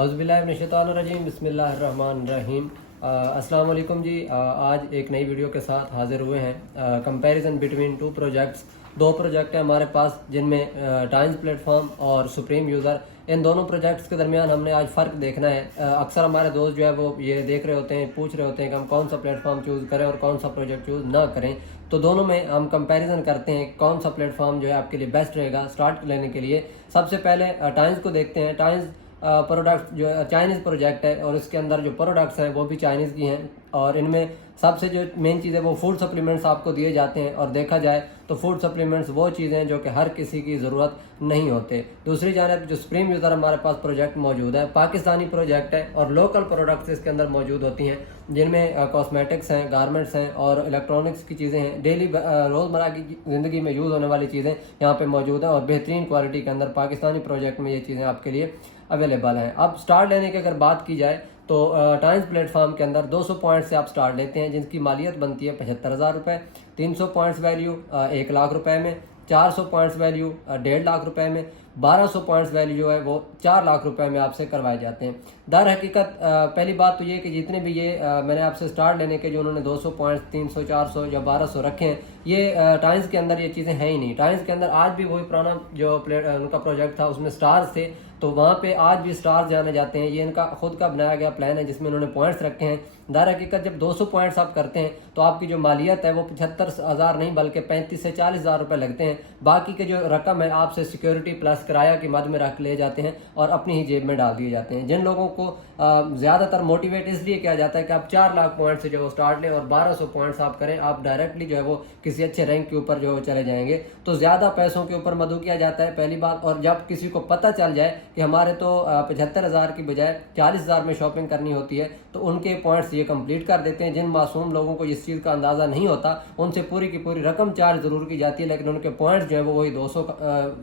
औज़ुबिल्लाहिमिनश्शैतानिर्रजीम बिस्मिल्लाहिर्रहमानिर्रहीम। अस्सलाम वालेकुम जी। आज एक नई वीडियो के साथ हाजिर हुए हैं। Comparison between two projects. दो प्रोजेक्ट हैं हमारे पास जिनमें टाइम्स प्लेटफॉर्म और सुप्रीम यूज़र। इन दोनों प्रोजेक्ट्स के दरमियान हमने आज फ़र्क देखना है। अक्सर हमारे दोस्त जो है वो ये देख रहे होते हैं, पूछ रहे होते हैं कि हम कौन सा प्लेटफॉर्म चूज़ करें और कौन सा प्रोजेक्ट चूज़ ना करें। तो दोनों में हम कंपैरिजन करते हैं कौन सा प्लेटफॉर्म जो है आपके लिए बेस्ट रहेगा स्टार्ट लेने के लिए। सबसे पहले टाइम्स को देखते हैं। टाइम्स प्रोडक्ट जो चाइनीज़ प्रोजेक्ट है और इसके अंदर जो प्रोडक्ट्स हैं वो भी चाइनीज़ की हैं और इनमें सबसे जो मेन चीज़ है वो फूड सप्लीमेंट्स आपको दिए जाते हैं। और देखा जाए तो फूड सप्लीमेंट्स वो चीज़ें हैं जो कि हर किसी की ज़रूरत नहीं होते। दूसरी जानब जो सुप्रीम यूज़र हमारे पास प्रोजेक्ट मौजूद है, पाकिस्तानी प्रोजेक्ट है और लोकल प्रोडक्ट्स इसके अंदर मौजूद होती हैं जिनमें कॉस्मेटिक्स हैं, गारमेंट्स हैं और इलेक्ट्रॉनिक्स की चीज़ें हैं। डेली रोज़मर्रा की ज़िंदगी में यूज़ होने वाली चीज़ें यहाँ पे मौजूद हैं और बेहतरीन क्वालिटी के अंदर पाकिस्तानी प्रोजेक्ट में ये चीज़ें आपके लिए अवेलेबल हैं। अब स्टार्ट लेने की अगर बात की जाए तो टाइम्स प्लेटफॉर्म के अंदर 200 पॉइंट से आप स्टार्ट लेते हैं जिनकी मालियत बनती है 75,000 रुपये। 300 पॉइंट्स वैल्यू 1 लाख रुपए में, 400 पॉइंट्स वैल्यू 1.5 लाख रुपए में, 1200 पॉइंट्स वैल्यू जो है वो 4 लाख रुपए में आपसे करवाए जाते हैं। दर हकीकत पहली बात तो ये कि जितने भी ये मैंने आपसे स्टार्ट लेने के जो उन्होंने 200 पॉइंट्स, 300, 400 या 1200 रखे हैं, ये टाइम्स के अंदर ये चीज़ें हैं ही नहीं। टाइम्स के अंदर आज भी वही पुराना जो उनका प्रोजेक्ट था उसमें स्टार्स थे, तो वहाँ पे आज भी स्टार्स जाने जाते हैं। ये इनका खुद का बनाया गया प्लान है जिसमें उन्होंने पॉइंट्स रखे हैं। दर हकीकत जब 200 पॉइंट्स आप करते हैं तो आपकी जो मालियत है वो 75,000 नहीं बल्कि 35 से 40,000 रुपये लगते हैं। बाकी के जो रकम है आपसे सिक्योरिटी प्लस किराया की मद में रख ले जाते हैं और अपनी ही जेब में डाल दिए जाते हैं। जिन लोगों को ज़्यादातर मोटिवेट इसलिए किया जाता है कि आप 4 लाख पॉइंट से जो स्टार्ट लें और 1200 पॉइंट्स आप करें, आप डायरेक्टली जो है वो किसी अच्छे रैंक के ऊपर जो चले जाएंगे। तो ज़्यादा पैसों के ऊपर मदऊ किया जाता है पहली बात। और जब किसी को पता चल जाए कि हमारे तो 75,000 की बजाय 40,000 में शॉपिंग करनी होती है तो उनके पॉइंट्स ये कंप्लीट कर देते हैं। जिन मासूम लोगों को इस चीज़ का अंदाज़ा नहीं होता उनसे पूरी की पूरी रकम चार्ज ज़रूर की जाती है, लेकिन उनके पॉइंट्स जो है वो वही 200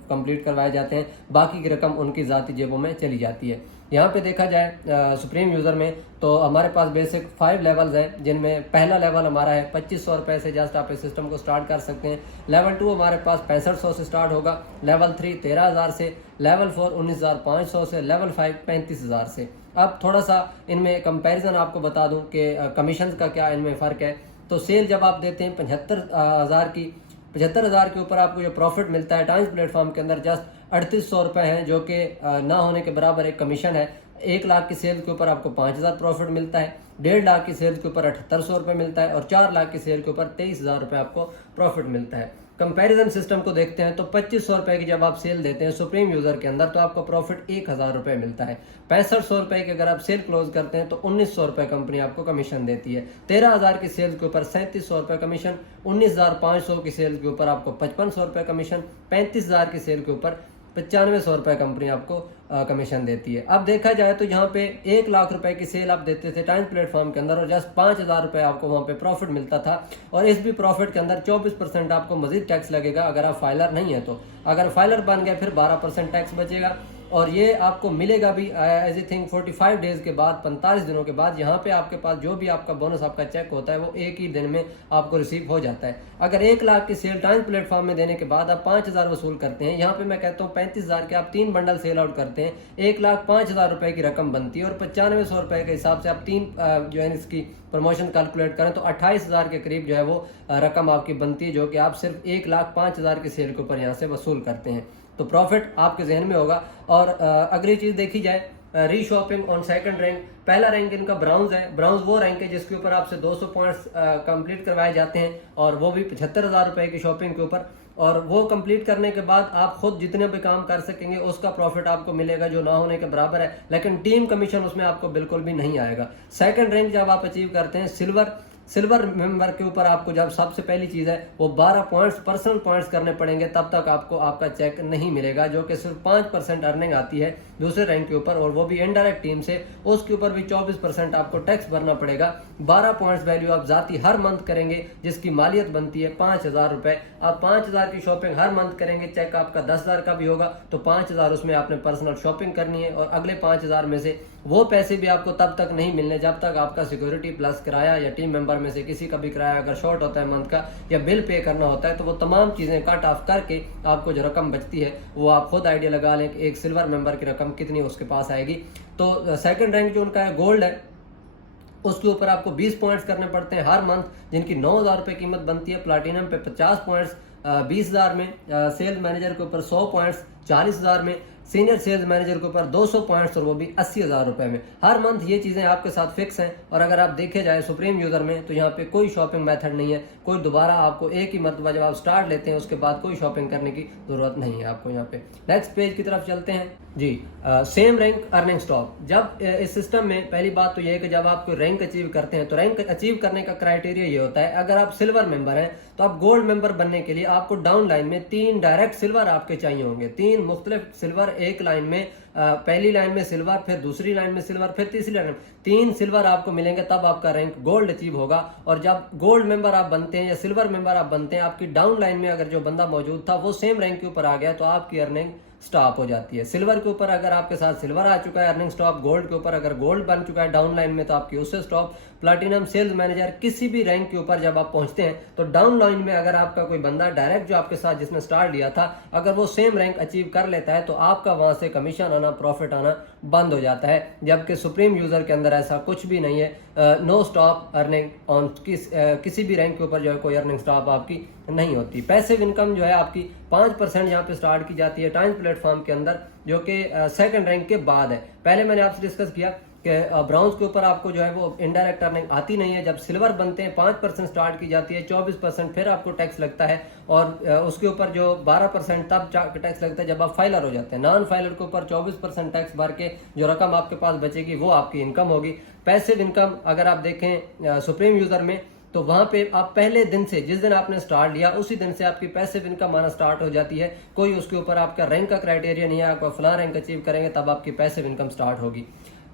कंप्लीट करवाए जाते हैं, बाकी की रकम उनकी ज़ाती जेबों में चली जाती है। यहाँ पे देखा जाए सुप्रीम यूज़र में तो हमारे पास बेसिक 5 लेवल्स हैं जिनमें पहला लेवल हमारा है 2500 रुपये से जस्ट आप इस सिस्टम को स्टार्ट कर सकते हैं। लेवल 2 हमारे पास 6500 से स्टार्ट होगा, लेवल 3 13,000 से, लेवल 4 19,500 से, लेवल 5 35,000 से। अब थोड़ा सा इनमें कंपैरिजन आपको बता दूं कि कमीशन का क्या इनमें फ़र्क है। तो सेल जब आप देते हैं 75,000 की, 75,000 के ऊपर आपको जो प्रॉफिट मिलता है टाइम्स प्लेटफॉर्म के अंदर जस्ट 3800 रुपये हैं, जो कि ना होने के बराबर एक कमीशन है। 1 लाख की सेल के ऊपर आपको 5,000 प्रॉफिट मिलता है, 1.5 लाख की सेल के ऊपर 7800 रुपये मिलता है और 4 लाख की सेल के ऊपर 23,000 रुपये आपको प्रॉफिट मिलता है। कंपैरिजन सिस्टम को देखते हैं तो 2500 रुपये की जब आप सेल देते हैं सुप्रीम यूज़र के अंदर तो आपको प्रॉफिट 1,000 रुपये मिलता है। 6500 रुपये की अगर आप सेल क्लोज करते हैं तो 1900 रुपये कंपनी आपको कमीशन देती है। 13,000 की सेल के ऊपर 3700 रुपये कमीशन, 19,500 की सेल के ऊपर आपको 5500 रुपये कमीशन, 35,000 की सेल के ऊपर 9500 रुपये कंपनी आपको कमीशन देती है। अब देखा जाए तो यहाँ पे 1 लाख रुपए की सेल आप देते थे टाइम्स प्लेटफॉर्म के अंदर और जस्ट 5,000 रुपये आपको वहाँ पे प्रॉफिट मिलता था और इस भी प्रॉफिट के अंदर 24% आपको मजीद टैक्स लगेगा अगर आप फाइलर नहीं है तो। अगर फाइलर बन गए फिर 12% टैक्स बचेगा और ये आपको मिलेगा भी एज ए थिंग 45 डेज के बाद, 45 दिनों के बाद। यहाँ पे आपके पास जो भी आपका बोनस आपका चेक होता है वो एक ही दिन में आपको रिसीव हो जाता है। अगर 1 लाख की सेल टाइम्स प्लेटफॉर्म में देने के बाद आप 5,000 वसूल करते हैं, यहाँ पे मैं कहता हूँ 35,000 के आप 3 बंडल सेल आउट करते हैं, 1,05,000 रुपये की रकम बनती है और 9500 रुपये के हिसाब से आप 3 जो है इसकी प्रमोशन कैलकुलेट करें तो 28,000 के करीब जो है वो रकम आपकी बनती है, जो कि आप सिर्फ 1,05,000 की सेल के ऊपर यहाँ से वसूल करते हैं। तो प्रॉफिट आपके जहन में होगा। और अगली चीज़ देखी जाए री शॉपिंग ऑन सेकंड रैंक। पहला रैंक इनका ब्राउन्ज है। ब्राउन्ज वो रैंक है जिसके ऊपर आपसे 200 पॉइंट्स कंप्लीट करवाए जाते हैं और वो भी 75,000 रुपये की शॉपिंग के ऊपर। और वो कंप्लीट करने के बाद आप खुद जितने भी काम कर सकेंगे उसका प्रॉफिट आपको मिलेगा जो ना होने के बराबर है, लेकिन टीम कमीशन उसमें आपको बिल्कुल भी नहीं आएगा। सेकंड रैंक जब आप अचीव करते हैं सिल्वर मेंबर के ऊपर आपको जब सबसे पहली चीज़ है वो 12 पॉइंट्स पर्सनल पॉइंट्स करने पड़ेंगे, तब तक आपको आपका चेक नहीं मिलेगा, जो कि सिर्फ 5% अर्निंग आती है दूसरे रैंक के ऊपर और वो भी इनडायरेक्ट टीम से। उसके ऊपर भी 24% आपको टैक्स भरना पड़ेगा। 12 पॉइंट्स वैल्यू आप जाती हर मंथ करेंगे जिसकी मालियत बनती है 5,000 रुपये। आप 5,000 की शॉपिंग हर मंथ करेंगे, चेक आपका 10,000 का भी होगा तो 5,000 उसमें आपने पर्सनल शॉपिंग करनी है और अगले 5,000 में से वो पैसे भी आपको तब तक नहीं मिलने जब तक आपका सिक्योरिटी प्लस किराया या टीम मेंबर मेंबर में से किसी का भी किराया अगर शॉर्ट होता है मंथ का या बिल पे करना होता है तो वो तमाम चीज़ें कट ऑफ करके आपको जो रकम बचती है वो आप खुद आइडिया लगा लें कि एक सिल्वर मेंबर की रकम कितनी उसके पास आएगी। तो सेकंड रैंक जो उनका है गोल्ड है, उसके ऊपर आपको 20 पॉइंट्स करने पड़ते हैं हर मंथ, जिनकी 9,000 रुपये कीमत बनती है। प्लाटिनम पे 50 पॉइंट्स 20,000 में, सेल्स मैनेजर के ऊपर 100 पॉइंट्स 40,000 में, सीनियर सेल्स मैनेजर के ऊपर 200 पॉइंट्स और वो भी 80,000 रुपए में। हर मंथ ये चीज़ें आपके साथ फिक्स हैं। और अगर आप देखे जाए सुप्रीम यूज़र में तो यहाँ पे कोई शॉपिंग मेथड नहीं है, कोई दोबारा आपको एक ही मरतबा जब आप स्टार्ट लेते हैं उसके बाद कोई शॉपिंग करने की ज़रूरत नहीं है आपको। यहाँ पे नेक्स्ट पेज की तरफ चलते हैं जी। Same rank earning stock. जब इस सिस्टम में पहली बात तो यह है कि जब आप कोई रैंक अचीव करते हैं तो रैंक अचीव करने का क्राइटेरिया ये होता है, अगर आप सिल्वर मेंबर हैं तो आप गोल्ड मेंबर बनने के लिए आपको डाउन लाइन में 3 डायरेक्ट सिल्वर आपके चाहिए होंगे। 3 मुख्तलिफ सिल्वर एक लाइन में, पहली लाइन में सिल्वर, फिर दूसरी लाइन में सिल्वर, फिर तीसरी लाइन में 3 सिल्वर आपको मिलेंगे, तब आपका रैंक गोल्ड अचीव होगा। और जब गोल्ड मेंबर आप बनते हैं या सिल्वर मेंबर आप बनते हैं, आपकी डाउन लाइन में अगर जो बंदा मौजूद था वो सेम रैंक के ऊपर आ गया तो आपकी अर्निंग स्टॉप हो जाती है। सिल्वर के ऊपर अगर आपके साथ सिल्वर आ चुका है अर्निंग स्टॉप, गोल्ड के ऊपर अगर गोल्ड बन चुका है डाउन लाइन में तो आपकी उससे स्टॉप। प्लैटिनम, सेल्स मैनेजर, किसी भी रैंक के ऊपर जब आप पहुंचते हैं तो डाउन लाइन में अगर आपका कोई बंदा डायरेक्ट जो आपके साथ जिसने स्टार्ट लिया था अगर वो सेम रैंक अचीव कर लेता है तो आपका वहां से कमीशन आना, प्रॉफिट आना बंद हो जाता है। जबकि सुप्रीम यूजर के अंदर ऐसा कुछ भी नहीं है। नो स्टॉप अर्निंग ऑन किसी भी रैंक के ऊपर जो है कोई अर्निंग स्टॉप आपकी नहीं होती। पैसिव इनकम जो है आपकी 5% यहाँ पे स्टार्ट की जाती है टाइम्स प्लेटफॉर्म के अंदर, जो कि सेकंड रैंक के बाद है। पहले मैंने आपसे डिस्कस किया कि ब्राउन्स के ऊपर आपको जो है वो इनडायरेक्ट अर्निंग आती नहीं है। जब सिल्वर बनते हैं 5% स्टार्ट की जाती है, 24% फिर आपको टैक्स लगता है और उसके ऊपर जो 12% तब टैक्स लगता है जब आप फाइलर हो जाते हैं। नॉन फाइलर के ऊपर 24% टैक्स भर के जो रकम आपके पास बचेगी वो आपकी इनकम होगी। पैसिव इनकम अगर आप देखें सुप्रीम यूजर में तो वहां पे आप पहले दिन से, जिस दिन आपने स्टार्ट लिया उसी दिन से आपकी पैसिव इनकम आना स्टार्ट हो जाती है। कोई उसके ऊपर आपका रैंक का क्राइटेरिया नहीं है, आपका फला रैंक अचीव करेंगे तब आपकी पैसिव इनकम स्टार्ट होगी।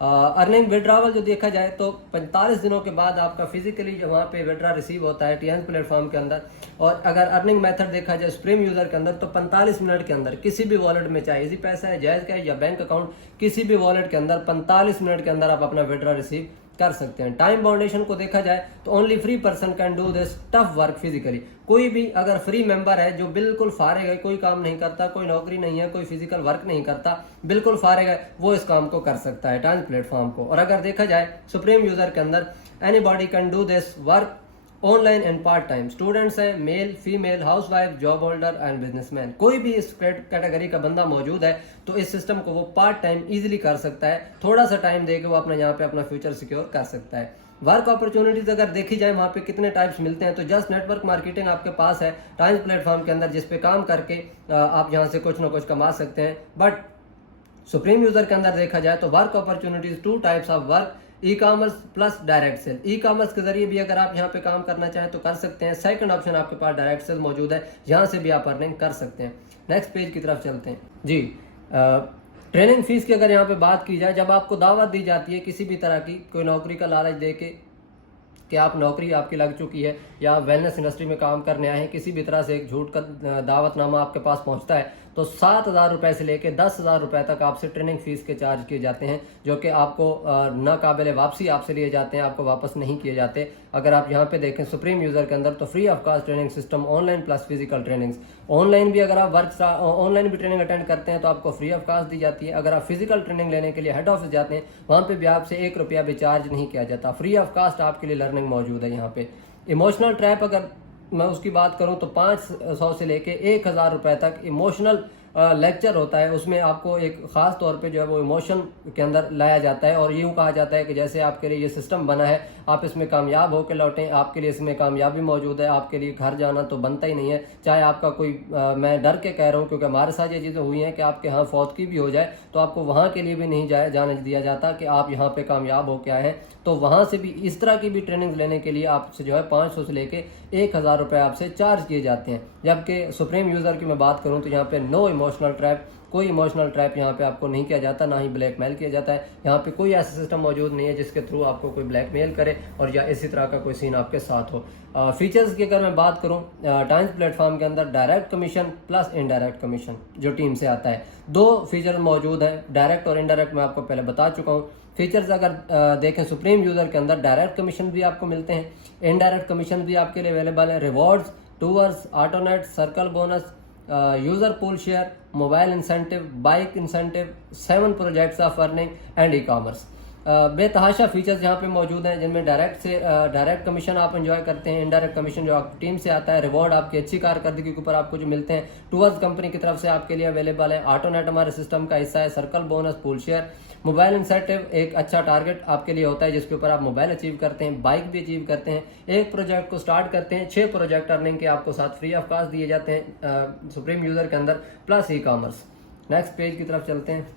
अर्निंग विड्रॉवल जो देखा जाए तो 45 दिनों के बाद आपका फिजिकली जो वहाँ पे विड्रा रिसीव होता है टीएन प्लेटफॉर्म के अंदर। और अगर अर्निंग मेथड देखा जाए सुप्रीम यूजर के अंदर तो 45 मिनट के अंदर किसी भी वॉलेट में, चाहे इजी पैसा है, जायज का है या बैंक अकाउंट, किसी भी वॉलेट के अंदर 45 मिनट के अंदर आप अपना विड्रा रिसीव कर सकते हैं। टाइम बाउंडेशन को देखा जाए तो only free person can do this tough work physically. कोई भी अगर फ्री मेंबर है जो बिल्कुल फारिग है, कोई काम नहीं करता, कोई नौकरी नहीं है, कोई फिजिकल वर्क नहीं करता, बिल्कुल फारिग है, वो इस काम को कर सकता है टाइम्स प्लेटफॉर्म को। और अगर देखा जाए सुप्रीम यूजर के अंदर anybody can do this work online and part time. Students हैं, male, female, housewife, job holder and businessman, कोई भी इस कैटेगरी का बंदा मौजूद है तो इस सिस्टम को वो पार्ट टाइम इजीली कर सकता है। थोड़ा सा टाइम देके वो अपना यहाँ पे अपना फ्यूचर सिक्योर कर सकता है। वर्क अपॉर्चुनिटीज अगर देखी जाए वहाँ पे कितने टाइप्स मिलते हैं तो जस्ट नेटवर्क मार्केटिंग आपके पास है टाइम्स प्लेटफॉर्म के अंदर, जिस पे काम करके आप यहाँ से कुछ ना कुछ कमा सकते हैं। बट सुप्रीम यूजर के अंदर देखा जाए तो work opportunities 2 types of work, e commerce plus direct sale. E commerce के जरिए भी अगर आप यहाँ पे काम करना चाहें तो कर सकते हैं। सेकंड ऑप्शन आपके पास डायरेक्ट सेल मौजूद है, यहाँ से भी आप अर्निंग कर सकते हैं। नेक्स्ट पेज की तरफ चलते हैं जी। ट्रेनिंग फीस की अगर यहाँ पे बात की जाए, जब आपको दावत दी जाती है किसी भी तरह की, कोई नौकरी का लालच दे के कि आप नौकरी आपकी लग चुकी है या वेलनेस इंडस्ट्री में काम करने आए हैं, किसी भी तरह से एक झूठ का दावतनामा आपके पास पहुंचता है तो 7,000 रुपये से लेकर 10,000 रुपये तक आपसे ट्रेनिंग फीस के चार्ज किए जाते हैं, जो कि आपको नाकाबिल वापसी आपसे लिए जाते हैं, आपको वापस नहीं किए जाते। अगर आप यहाँ पे देखें सुप्रीम यूजर के अंदर तो free of cost training system, online plus physical trainings. Online भी अगर आप ऑनलाइन भी ट्रेनिंग अटेंड करते हैं तो आपको फ्री ऑफ कॉस्ट दी जाती है। अगर आप फिजिकल ट्रेनिंग लेने के लिए हेड ऑफिस जाते हैं वहाँ पे भी आपसे 1 रुपया भी चार्ज नहीं किया जाता, फ्री ऑफ कॉस्ट आपके लिए लर्निंग मौजूद है यहाँ पे। इमोशनल ट्रैप अगर मैं उसकी बात करूं तो 500 से लेके 1,000 रुपए तक इमोशनल लेक्चर होता है। उसमें आपको एक खास तौर पे जो है वो इमोशन के अंदर लाया जाता है और यूँ कहा जाता है कि जैसे आपके लिए ये सिस्टम बना है, आप इसमें कामयाब होकर लौटें, आपके लिए इसमें कामयाबी मौजूद है, आपके लिए घर जाना तो बनता ही नहीं है। चाहे आपका कोई मैं डर के कह रहा हूँ क्योंकि हमारे साथ ये चीज़ें हुई हैं कि आपके यहाँ फौतगी भी हो जाए तो आपको वहाँ के लिए भी नहीं जाने दिया जाता कि आप यहाँ पे कामयाब होके आए हैं। तो वहाँ से भी इस तरह की भी ट्रेनिंग लेने के लिए आपसे जो है 500 से लेके 1,000 रुपये आपसे चार्ज किए जाते हैं। जबकि सुप्रीम यूज़र की मैं बात करूँ तो यहाँ पे नो इमोशनल ट्रैप, कोई इमोशनल ट्रैप यहाँ पे आपको नहीं किया जाता, ना ही ब्लैकमेल किया जाता है। यहाँ पे कोई ऐसा सिस्टम मौजूद नहीं है जिसके थ्रू आपको कोई ब्लैकमेल करे और या इसी तरह का कोई सीन आपके साथ हो। फीचर्स की अगर मैं बात करूँ, टाइम्स प्लेटफॉर्म के अंदर direct commission plus indirect commission जो टीम से आता है, 2 फीचर मौजूद हैं, डायरेक्ट और इनडायरेक्ट मैं आपको पहले बता चुका हूँ। फीचर्स अगर देखें सुप्रीम यूजर के अंदर डायरेक्ट कमीशन भी आपको मिलते हैं, इनडायरेक्ट कमीशन भी आपके लिए अवेलेबल है। Rewards, tours, autonet, circle bonus, user pool share, mobile incentive, bike incentive, 7 projects of earning and e commerce. बेतहाशा फीचर्स यहाँ पे मौजूद हैं जिनमें डायरेक्ट कमीशन आप एंजॉय करते हैं, इनडायरेक्ट कमीशन जो आपकी टीम से आता है, रिवॉर्ड आपकी अच्छी कारकर्दगी के ऊपर आपको जो मिलते हैं, टूर्स कंपनी की तरफ से आपके लिए अवेलेबल है, ऑटोनेट हमारे सिस्टम का हिस्सा है, circle bonus, pool share, mobile incentive एक अच्छा टारगेट आपके लिए होता है जिसके ऊपर आप मोबाइल अचीव करते हैं, बाइक भी अचीव करते हैं। एक प्रोजेक्ट को स्टार्ट करते हैं, 6 प्रोजेक्ट अर्निंग के आपको साथ फ्री ऑफ कॉस्ट दिए जाते हैं सुप्रीम यूजर के अंदर, plus e commerce. Next page की तरफ चलते हैं।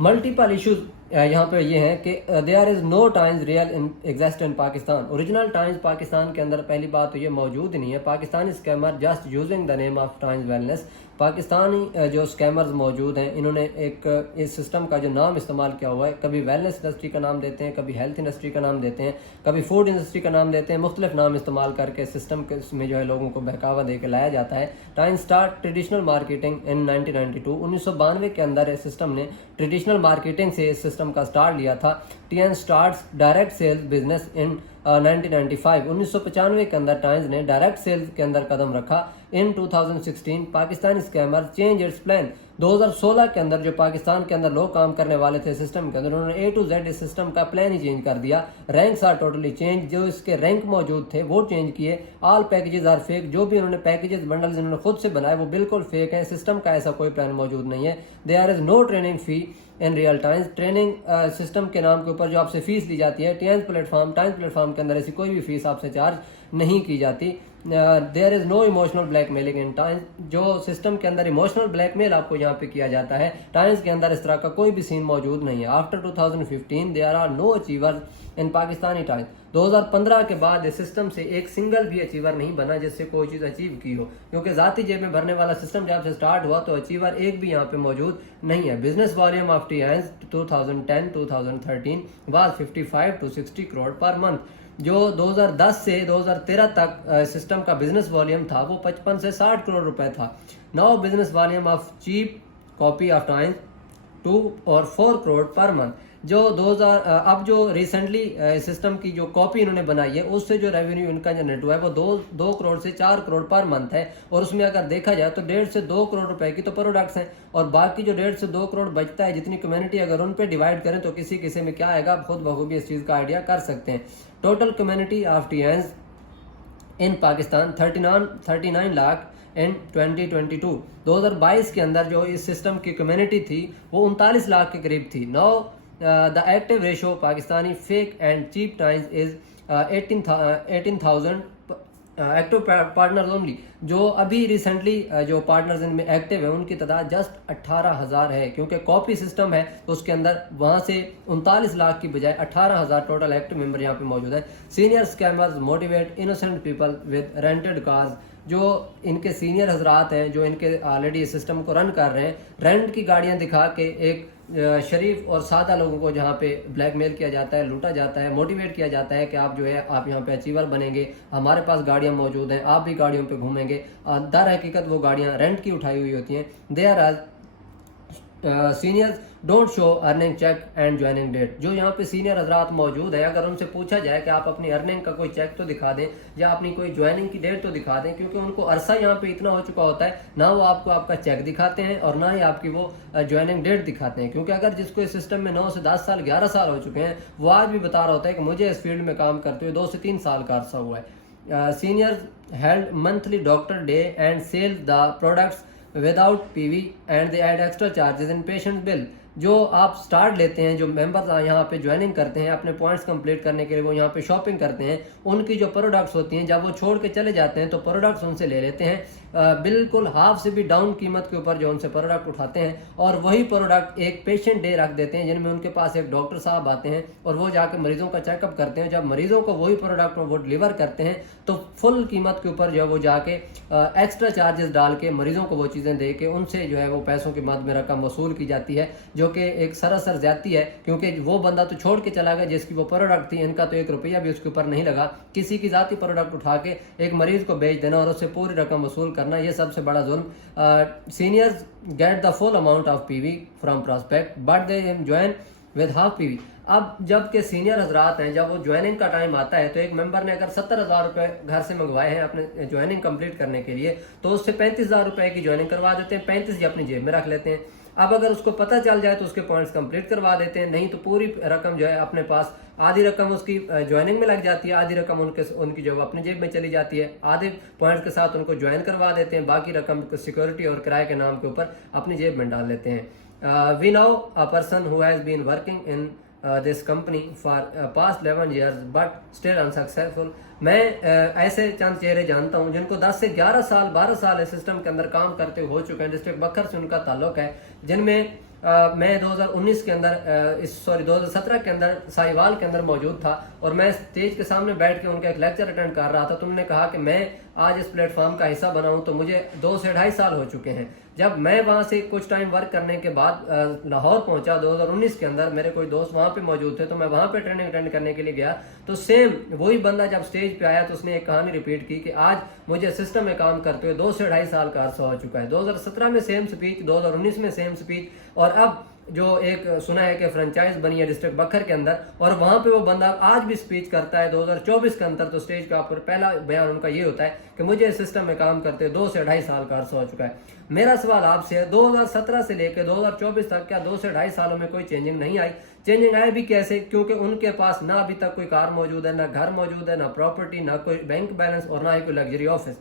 मल्टीपल इश्यूज यहाँ पे ये हैं कि there is no times real exist in Pakistan. Original times Pakistan के अंदर पहली बात तो ये मौजूद नहीं है। Pakistani scammer just using the name of times wellness. Pakistani जो स्कैमर्स मौजूद हैं इन्होंने एक इस सिस्टम का जो नाम इस्तेमाल किया हुआ है, कभी वेलनेस इंडस्ट्री का नाम देते हैं, कभी हेल्थ इंडस्ट्री का नाम देते हैं, कभी फूड इंडस्ट्री का नाम देते हैं, मुख्तलिफ नाम इस्तेमाल करके सिस्टम में जो है लोगों को बहकावा दे के लाया जाता है। Time start traditional marketing in 1992, 1992 के अंदर इस सिस्टम ने ट्रेडिशनल मार्केटिंग से इस सिस्टम का स्टार्ट लिया था। TN starts direct sales business in 1995, 1995 के अंदर टाइम्स ने डायरेक्ट सेल्स के अंदर कदम रखा। इन 2016 Pakistani scammer change it's plan. 2016 के अंदर जो पाकिस्तान के अंदर लोग काम करने वाले थे सिस्टम के अंदर, उन्होंने A to Z इस सिस्टम का प्लान ही चेंज कर दिया। रैंक्स आर टोटली चेंज, जो इसके रैंक मौजूद थे वो चेंज किए। ऑल पैकेजेस आर फेक, जो भी उन्होंने पैकेजेस बंडल्स इन्होंने खुद से बनाए वो बिल्कुल फेक है। सिस्टम का ऐसा कोई प्लान मौजूद नहीं है। There is no training fee in real times. Training system के नाम के ऊपर जो आपसे फीस ली जाती है टाइम्स प्लेटफॉर्म के अंदर ऐसी कोई भी फीस आपसे चार्ज नहीं की जाती। There is no emotional blackmailing in times. जो सिस्टम के अंदर इमोशनल ब्लैकमेल आपको यहाँ पे किया जाता है, टाइम्स के अंदर इस तरह का कोई भी सीन मौजूद नहीं है। After 2015 there are no achievers in Pakistani times. 2015 के बाद इस सिस्टम से एक सिंगल भी अचीवर नहीं बना जिससे कोई चीज़ अचीव की हो, क्योंकि ज़ाती जेब में भरने वाला सिस्टम जब से स्टार्ट हुआ तो अचीवर एक भी यहाँ पे मौजूद नहीं है। Business volume of TNs 2010-2013 was 55 to 60 crore per month. जो 2010 से 2013 तक सिस्टम का बिजनेस वॉल्यूम था वो 55 से 60 करोड़ रुपए था। Now business volume of cheap copy of times 2 और 4 करोड़ पर मंथ। जो 2000 अब जो रिसेंटली सिस्टम की जो कॉपी इन्होंने बनाई है उससे जो रेवेन्यू इनका जनरेट हुआ है वो 2 करोड़ से 4 करोड़ पर मंथ है। और उसमें अगर देखा जाए तो 1.5 से 2 करोड़ रुपए की तो प्रोडक्ट्स हैं और बाकी जो 1.5 से 2 करोड़ बचता है, जितनी कम्युनिटी अगर उन पे डिवाइड करें तो किसी किसी में क्या आएगा, आप खुद बखूबी इस चीज़ का आइडिया कर सकते हैं। टोटल कम्युनिटी ऑफ TNs इन पाकिस्तान 39 लाख इन 2022। 2022 के अंदर जो इस सिस्टम की कम्युनिटी थी वो 39 लाख के करीब थी। Now the active ratio Pakistani fake and cheap times is 18,000 active partners only. जो अभी रिसेंटली जो पार्टनर्स इनमें एक्टिव है उनकी तादाद जस्ट 18,000 है, क्योंकि कॉपी सिस्टम है तो उसके अंदर वहां से 39 लाख की बजाय 18,000 टोटल एक्टिव मेंबर यहाँ पे मौजूद है। Senior scammers motivate innocent people with rented cars. जो इनके सीनियर हजरात हैं जो इनके ऑलरेडी सिस्टम को रन कर रहे हैं, रेंट की गाड़ियां दिखा के एक शरीफ और सादा लोगों को जहाँ पे ब्लैकमेल किया जाता है, लूटा जाता है, मोटिवेट किया जाता है कि आप जो है आप यहाँ पे अचीवर बनेंगे, हमारे पास गाड़ियाँ मौजूद हैं, आप भी गाड़ियों पे घूमेंगे। दर हकीकत वो गाड़ियाँ रेंट की उठाई हुई होती हैं। They are seniors don't show earning check and joining date. जो यहाँ पे सीनियर हजरात मौजूद है, अगर उनसे पूछा जाए कि आप अपनी अर्निंग का कोई चेक तो दिखा दें या अपनी कोई ज्वाइनिंग की डेट तो दिखा दें, क्योंकि उनको अरसा यहाँ पे इतना हो चुका होता है, ना वो आपको आपका चेक दिखाते हैं और ना ही आपकी वो ज्वाइनिंग डेट दिखाते हैं। क्योंकि अगर जिसको इस सिस्टम में 9 से 10 साल 11 साल हो चुके हैं वो आज भी बता रहा होता है कि मुझे इस फील्ड में काम करते हुए 2 से 3 साल का अरसा हुआ है। Seniors held monthly doctor day and sell the products without PV and they add extra charges in patient bill. जो आप स्टार्ट लेते हैं, जो मेंबर्स यहाँ पे ज्वाइनिंग करते हैं अपने पॉइंट्स कंप्लीट करने के लिए, वो यहाँ पे शॉपिंग करते हैं, उनकी जो प्रोडक्ट्स होती हैं जब वो छोड़ के चले जाते हैं तो प्रोडक्ट्स उनसे ले लेते हैं, बिल्कुल हाफ से भी डाउन कीमत के ऊपर जो उनसे प्रोडक्ट उठाते हैं और वही प्रोडक्ट एक पेशेंट डे रख देते हैं जिनमें उनके पास एक डॉक्टर साहब आते हैं और वो जाके मरीजों का चेकअप करते हैं। जब मरीजों को वही प्रोडक्ट वो डिलीवर करते हैं तो फुल कीमत के ऊपर जो है वो जाके एक्स्ट्रा चार्जेस डाल के मरीजों को वो चीज़ें दे के उनसे जो है वो पैसों की मद में रकम वसूल की जाती है, जो कि एक सरासर ज्यादती है, क्योंकि वो बंदा तो छोड़ के चला गया जिसकी वो प्रोडक्ट थी, इनका तो 1 रुपया भी उसके ऊपर नहीं लगा। किसी की जाती प्रोडक्ट उठा के एक मरीज को बेच देना और उससे पूरी रकम वसूल करना, ये सबसे बड़ा जुल्म। Seniors get the full amount of PV from prospect but they join with half PV. अब जब के सीनियर हजरात हैं, जब वो ज्वाइनिंग का टाइम आता है तो एक मेंबर ने अगर 70,000 रुपए घर से मंगवाए हैं अपने ज्वाइनिंग कंप्लीट करने के लिए, तो उससे 35,000 रुपए की ज्वाइनिंग करवा देते हैं, 35 ही अपनी जेब में रख लेते हैं। अब अगर उसको पता चल जाए तो उसके पॉइंट्स कंप्लीट करवा देते हैं, नहीं तो पूरी रकम जो है अपने पास, आधी रकम उसकी ज्वाइनिंग में लग जाती है, आधी रकम उनकी जो अपनी जेब में चली जाती है। आधे पॉइंट्स के साथ उनको ज्वाइन करवा देते हैं, बाकी रकम सिक्योरिटी और किराए के नाम के ऊपर अपनी जेब में डाल लेते हैं। We know a person who has been working in this company for past 11 years but still unsuccessful. मैं ऐसे चंद चेहरे जानता हूं जिनको 10 से 11 साल 12 साल इस सिस्टम के अंदर काम करते हो चुके हैं। डिस्ट्रिक्ट बखर से उनका ताल्लुक है, जिनमें मैं 2019 के अंदर 2017 के अंदर साहिवाल के अंदर मौजूद था और मैं स्टेज के सामने बैठ के उनका एक लेक्चर अटेंड कर रहा था। तो उन्होंने कहा कि मैं आज इस प्लेटफॉर्म का हिस्सा बना हूं तो मुझे 2 से 2.5 साल हो चुके हैं। जब मैं वहां से कुछ टाइम वर्क करने के बाद लाहौर पहुंचा 2019 के अंदर, मेरे कोई दोस्त वहां पे मौजूद थे तो मैं वहां पे ट्रेनिंग अटेंड करने के लिए गया, तो सेम वही बंदा जब स्टेज पे आया तो उसने एक कहानी रिपीट की कि आज मुझे सिस्टम में काम करते हुए 2 से 2.5 साल का अरसा हो चुका है। 2017 में सेम स्पीच, 2019 में सेम स्पीच, और अब जो एक सुना है कि फ्रेंचाइज बनी है डिस्ट्रिक्ट बखर के अंदर और वहां पे वो बंदा आज भी स्पीच करता है 2024 के अंदर। तो स्टेज का ऊपर पहला बयान उनका ये होता है कि मुझे इस सिस्टम में काम करते 2 से 2.5 साल का अरसा हो चुका है। मेरा सवाल आपसे है, 2017 से लेकर 2024 तक क्या 2 से 2.5 सालों में कोई चेंजिंग नहीं आई? चेंजिंग आए भी कैसे? क्योंकि उनके पास ना अभी तक कोई कार मौजूद है, ना घर मौजूद है, ना प्रॉपर्टी, ना कोई बैंक बैलेंस और ना ही कोई लग्जरी ऑफिस।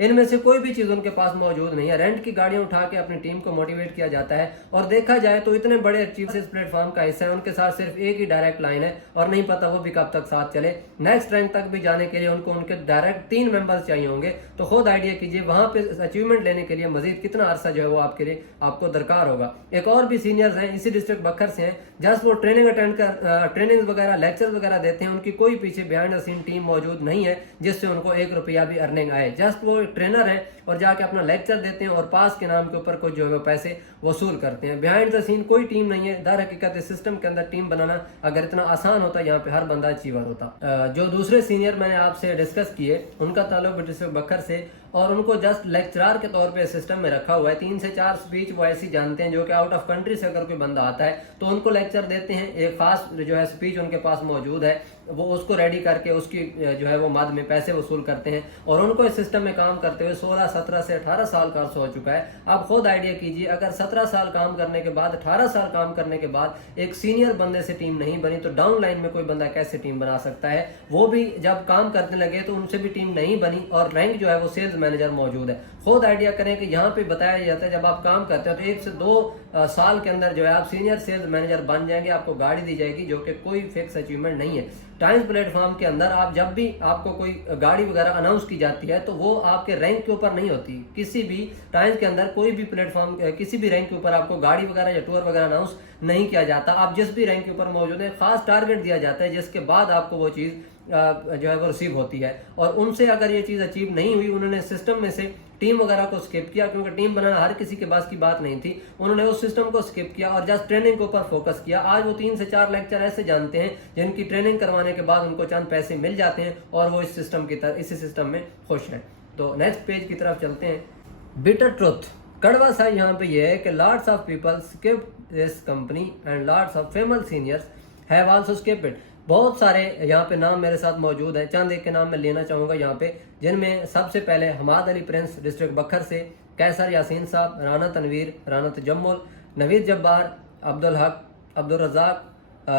इनमें से कोई भी चीज उनके पास मौजूद नहीं है। रेंट की गाड़ियां उठा के अपनी टीम को मोटिवेट किया जाता है और देखा जाए तो इतने बड़े अचीवर्स इस प्लेटफॉर्म का हिस्सा है, उनके साथ सिर्फ एक ही डायरेक्ट लाइन है और नहीं पता वो भी कब तक साथ चले। नेक्स्ट रैंक तक भी जाने के लिए उनको उनके डायरेक्ट 3 मेंबर्स चाहिए होंगे। तो खुद आइडिया कीजिए वहां पे अचीवमेंट लेने के लिए मजीद कितना अरसा जो है वो आपके लिए आपको दरकार होगा। एक और भी सीनियर्स हैं इसी डिस्ट्रिक्ट बखर से हैं, जस्ट वो ट्रेनिंग अटेंड कर ट्रेनिंग वगैरह लेक्चर वगैरह देते हैं, उनकी कोई पीछे बिहाइंड द सीन टीम मौजूद नहीं है जिससे उनको 1 रुपया भी अर्निंग आए। जस्ट वो ट्रेनर है और जाके अपना लेक्चर देते हैं और पास के नाम के ऊपर कुछ जो है वो पैसे वसूल करते हैं। बिहाइंड द सीन कोई टीम नहीं है। दर हकीकत इस सिस्टम के अंदर टीम बनाना अगर इतना आसान होता यहाँ पे हर बंदा अचीवर होता। जो दूसरे सीनियर मैंने आपसे डिस्कस किए उनका ताल्लुक डिस्ट्रिक्ट बखर से और उनको जस्ट लेक्चरर के तौर पे सिस्टम में रखा हुआ है। 3 से 4 स्पीच वो ऐसी जानते हैं जो कि आउट ऑफ कंट्री से अगर कोई बंदा आता है तो उनको लेक्चर देते हैं। एक खास जो है स्पीच उनके पास मौजूद है, वो उसको रेडी करके उसकी जो है वो मद में पैसे वसूल करते हैं और उनको इस सिस्टम में काम करते हुए 16, 17 से 18 साल का अर्सा हो चुका है। आप खुद आइडिया कीजिए, अगर 17 साल काम करने के बाद 18 साल काम करने के बाद एक सीनियर बंदे से टीम नहीं बनी तो डाउन लाइन में कोई बंदा कैसे टीम बना सकता है? वो भी जब काम करने लगे तो उनसे भी टीम नहीं बनी और रैंक जो है वो सेल्स मैनेजर मौजूद है। खुद आइडिया करें कि यहाँ पे बताया जाता है जब आप काम करते हैं तो 1 से 2 साल के अंदर जो है आप सीनियर सेल्स मैनेजर बन जाएंगे, आपको गाड़ी दी जाएगी, जो कि कोई फिक्स अचीवमेंट नहीं है। टाइम्स प्लेटफॉर्म के अंदर आप जब भी आपको कोई गाड़ी वगैरह अनाउंस की जाती है तो वो आपके रैंक के ऊपर नहीं होती। किसी भी टाइम्स के अंदर कोई भी प्लेटफॉर्म किसी भी रैंक के ऊपर आपको गाड़ी वगैरह या टूर वगैरह अनाउंस नहीं किया जाता। आप जिस भी रैंक के ऊपर मौजूद है खास टारगेट दिया जाता है जिसके बाद आपको वो चीज जो है वो रिसीव होती है और उनसे अगर ये चीज अचीव नहीं हुई, उन्होंने सिस्टम में से टीम वगैरह को स्किप किया क्योंकि टीम बनाना हर किसी के पास की बात नहीं थी, उन्होंने उस सिस्टम को स्किप किया और जस्ट ट्रेनिंग के ऊपर फोकस किया। आज वो 3 से 4 लेक्चर ऐसे जानते हैं जिनकी ट्रेनिंग करवाने के बाद उनको चंद पैसे मिल जाते हैं और वो इस सिस्टम की तरह इसी सिस्टम में खुश हैं। तो नेक्स्ट पेज की तरफ चलते हैं। बिटर ट्रुथ, कड़वा सा यहाँ पे ये है कि lots of people skip this company and lots of famous seniors have also skip it. बहुत सारे यहाँ पे नाम मेरे साथ मौजूद हैं, चंद एक के नाम मैं लेना चाहूँगा यहाँ पे, जिनमें सबसे पहले हमाद अली प्रिंस डिस्ट्रिक्ट बखर से, कैसर यासीन साहब, राना तनवीर, राना तजम्मुल, नवीद जब्बार, अब्दुल हक, अब्दुल रज़ाक,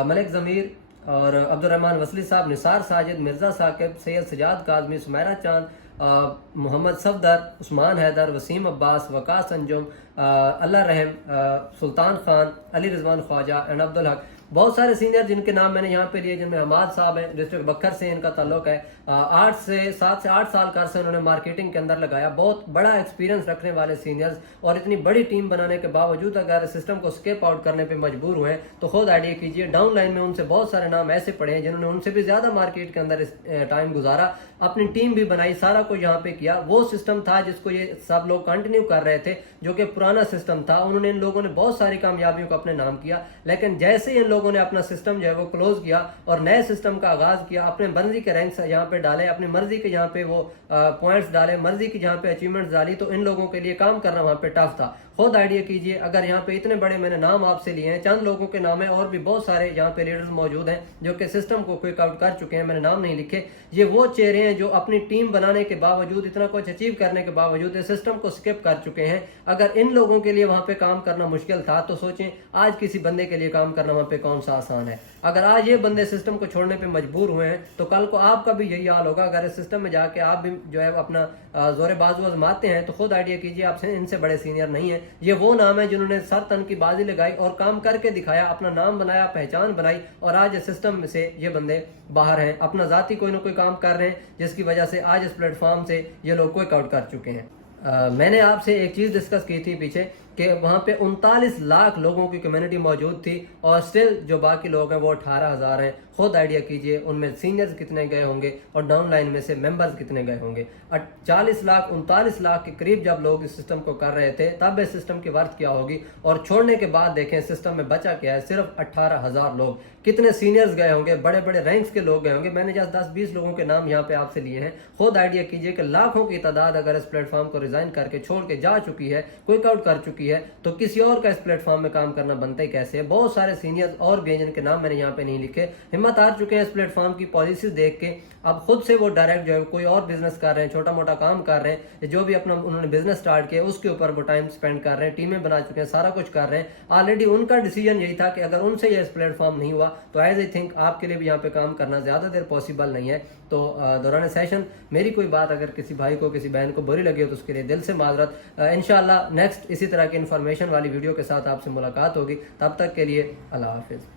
मलिक ज़मीर और अब्दुल रहमान वसली साहब, निसार साजिद, मिर्ज़ा साकिब, सैयद सजाद काज़मी, सुमैरा चांद, मोहम्मद सफदर, उस्मान हैदर, वसीम अब्बास, वकास अंजुम, अल्लाह रहम, सुल्तान खान, अली रिजवान ख्वाजा एंड अब्दुल हक। बहुत सारे सीनियर जिनके नाम मैंने यहाँ पे लिए, जिनमें हमाद साहब हैं, डिस्ट्रिक्ट बखर से इनका ताल्लुक है। 7 से 8 साल का अर्सा उन्होंने मार्केटिंग के अंदर लगाया। बहुत बड़ा एक्सपीरियंस रखने वाले सीनियर्स, और इतनी बड़ी टीम बनाने के बावजूद अगर सिस्टम को स्केप आउट करने पे मजबूर हुए तो खुद आइडिया कीजिए। डाउन लाइन में उनसे बहुत सारे नाम ऐसे पड़े हैं जिन्होंने उनसे भी ज्यादा मार्केट के अंदर टाइम गुजारा, अपनी टीम भी बनाई, सारा कुछ यहाँ पे किया। वो सिस्टम था जिसको ये सब लोग कंटिन्यू कर रहे थे, जो कि पुराना सिस्टम था। उन्होंने, इन लोगों ने बहुत सारी कामयाबियों को अपने नाम किया, लेकिन जैसे ही इन लोगों ने अपना सिस्टम जो है वो क्लोज किया और नए सिस्टम का आगाज किया, अपने मर्जी के रैंक्स यहाँ पे डाले, अपनी मर्जी के यहाँ पे वो पॉइंट्स डाले, मर्जी की जहाँ पे अचीवमेंट्स डाली, तो इन लोगों के लिए काम करना वहाँ पे टफ था। खुद आइडिया कीजिए, अगर यहाँ पे इतने बड़े मैंने नाम आपसे लिए हैं, चंद लोगों के नाम है, और भी बहुत सारे यहाँ पे लीडर्स मौजूद हैं जो कि सिस्टम को क्विक आउट कर चुके हैं, मैंने नाम नहीं लिखे। ये वो चेहरे हैं जो अपनी टीम बनाने के बावजूद, इतना कुछ अचीव करने के बावजूद इस सिस्टम को स्किप कर चुके हैं। अगर इन लोगों के लिए वहां पे काम करना मुश्किल था, तो सोचें आज किसी बंदे के लिए काम करना वहां पे कौन सा आसान है। अगर आज ये बंदे सिस्टम को छोड़ने पे मजबूर हुए हैं, तो कल को आपका भी यही हाल होगा। अगर इस सिस्टम में जाके आप भी जो है अपना जोरे बाजू आजमाते हैं, तो खुद आइडिया कीजिए आपसे इनसे बड़े सीनियर नहीं है। ये वो नाम है जिन्होंने सर तन की बाजी लगाई और काम करके दिखाया, अपना नाम बनाया, पहचान बनाई, और आज इस सिस्टम में से ये बंदे बाहर हैं, अपना जाती कोई ना कोई काम कर रहे हैं, जिसकी वजह से आज इस प्लेटफॉर्म से ये लोग क्विक आउट कर चुके हैं। मैंने आपसे एक चीज डिस्कस की थी पीछे कि वहां पे 39 लाख लोगों की कम्युनिटी मौजूद थी, और स्टिल जो बाकी लोग हैं वो 18,000 हैं। खुद आइडिया कीजिए उनमें सीनियर्स कितने गए होंगे और डाउन लाइन में से मेंबर्स कितने गए होंगे। 40 लाख 39 लाख के करीब जब लोग इस सिस्टम को कर रहे थे, तब इस सिस्टम की वर्थ क्या होगी, और छोड़ने के बाद देखें सिस्टम में बचा क्या है, सिर्फ 18,000 लोग। कितने सीनियर्स गए होंगे, बड़े बड़े रैंक्स के लोग गए होंगे। मैंने जस्ट 10-20 लोगों के नाम यहाँ पे आपसे लिए हैं। खुद आइडिया कीजिए कि लाखों की तादाद अगर इस प्लेटफॉर्म को रिजाइन करके छोड़ के जा चुकी है, क्विक आउट कर चुकी है, तो किसी और का इस प्लेटफॉर्म में काम करना बनता ही कैसे है। बहुत सारे सीनियर्स और भी जिनके नाम मैंने यहाँ पे नहीं लिखे, हिम्मत हार चुके हैं इस प्लेटफॉर्म की पॉलिसीज देख के। अब खुद से वो डायरेक्ट जो है कोई और बिजनेस कर रहे हैं, छोटा मोटा काम कर रहे हैं, जो भी अपना उन्होंने बिजनेस स्टार्ट किया उसके ऊपर वो टाइम स्पेंड कर रहे हैं, टीमें बना चुके हैं, सारा कुछ कर रहे हैं। ऑलरेडी उनका डिसीजन यही था कि अगर उनसे ये इस प्लेटफॉर्म नहीं हुआ, तो एज आई थिंक आपके लिए भी यहाँ पे काम करना ज्यादा देर पॉसिबल नहीं है। तो दौरान सेशन मेरी कोई बात अगर किसी भाई को, किसी बहन को बुरी लगी हो, तो उसके लिए दिल से माजरत। इंशाल्लाह नेक्स्ट इसी तरह की इन्फॉर्मेशन वाली वीडियो के साथ आपसे मुलाकात होगी। तब तक के लिए अल्लाह हाफिज।